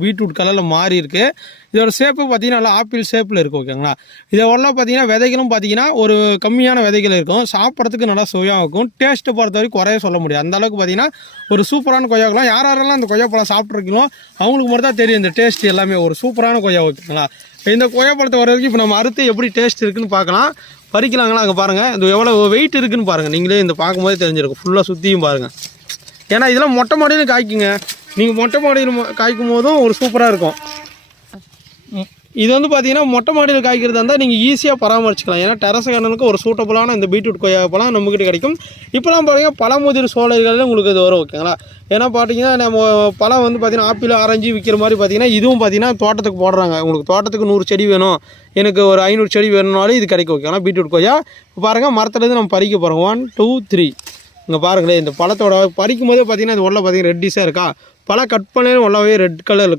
Beetroot கலரில் மாறி இருக்குது. இதோட ஷேப்பு பார்த்தீங்கன்னா நல்லா ஆப்பிள் ஷேப்பில் இருக்குது. ஓகேங்களா? இதை உள்ள பார்த்தீங்கன்னா விதைகளும் பார்த்தீங்கன்னா ஒரு கம்மியான விதைகள் இருக்கும். சாப்பிட்றதுக்கு நல்லா சுவையாக இருக்கும். டேஸ்ட்டை பொறுத்த வரைக்கும் குறைய சொல்ல முடியாது. அந்த அளவுக்கு பார்த்தீங்கன்னா ஒரு சூப்பரான கொய்யாப்பழம். யாரெல்லாம் இந்த கொய்யாப்பழம் சாப்பிட்ருக்கீங்களோ அவங்களுக்கு மட்டும் தான் தெரியும் இந்த டேஸ்ட் எல்லாமே. ஒரு சூப்பரான கொய்யா. ஓகேங்களா? இந்த கொய்யாப்பழத்தை வர வரைக்கும் இப்போ நம்ம அறுத்து எப்படி டேஸ்ட் இருக்குன்னு பார்க்கலாம். பறிக்கலாங்களா? அங்கே பாருங்கள், இந்த எவ்வளோ வெயிட் இருக்குன்னு பாருங்கள். நீங்களே இந்த பார்க்கும்போதே தெரிஞ்சிருக்கும். ஃபுல்லாக சுற்றியும் பாருங்கள். ஏன்னா இதெல்லாம் மொட்டை மாடியில் காய்க்குங்க. நீங்கள் மொட்டை மாடியில் காய்க்கும் போதும் ஒரு சூப்பராக இருக்கும். இது வந்து பார்த்தீங்கன்னா மொட்டை மாடியில் காய்க்கிறதா இருந்தால் நீங்கள் ஈஸியாக பராமரிச்சிக்கலாம். ஏன்னா டெரஸ் கார்டனுக்கு ஒரு சூட்டபுளான இந்த பீட்ரூட் கொய்யாப்பழம் நம்மக்கிட்ட கிடைக்கும். இப்போலாம் பார்த்தீங்கன்னா பழமுதிர் சோலைகளில் உங்களுக்கு இது வரும். ஓகேங்களா? ஏன்னா பார்த்தீங்கன்னா நம்ம பழம் வந்து பார்த்தீங்கன்னா ஆப்பிள் ஆரஞ்சு விற்கிற மாதிரி பார்த்தீங்கன்னா இதுவும் பார்த்தீங்கன்னா தோட்டத்துக்கு போடுறாங்க. உங்களுக்கு தோட்டத்துக்கு 100 செடி வேணும், எனக்கு ஒரு 500 செடி வேணும்னாலும் இது கிடைக்கும். ஓகேங்களா? பீட்ரூட் கொய்யா பாருங்கள், மரத்துலேருந்து நம்ம பறிக்க போகிறோம். 1 2 3. இங்கே பாருங்களேன், இந்த பழத்தோட பறிக்கும் போதே பார்த்தீங்கன்னா இது உள்ள பார்த்தீங்கன்னா ரெட்டிஸாக இருக்கா. பழம் கட் பண்ணி உள்ளவே ரெட் கலர்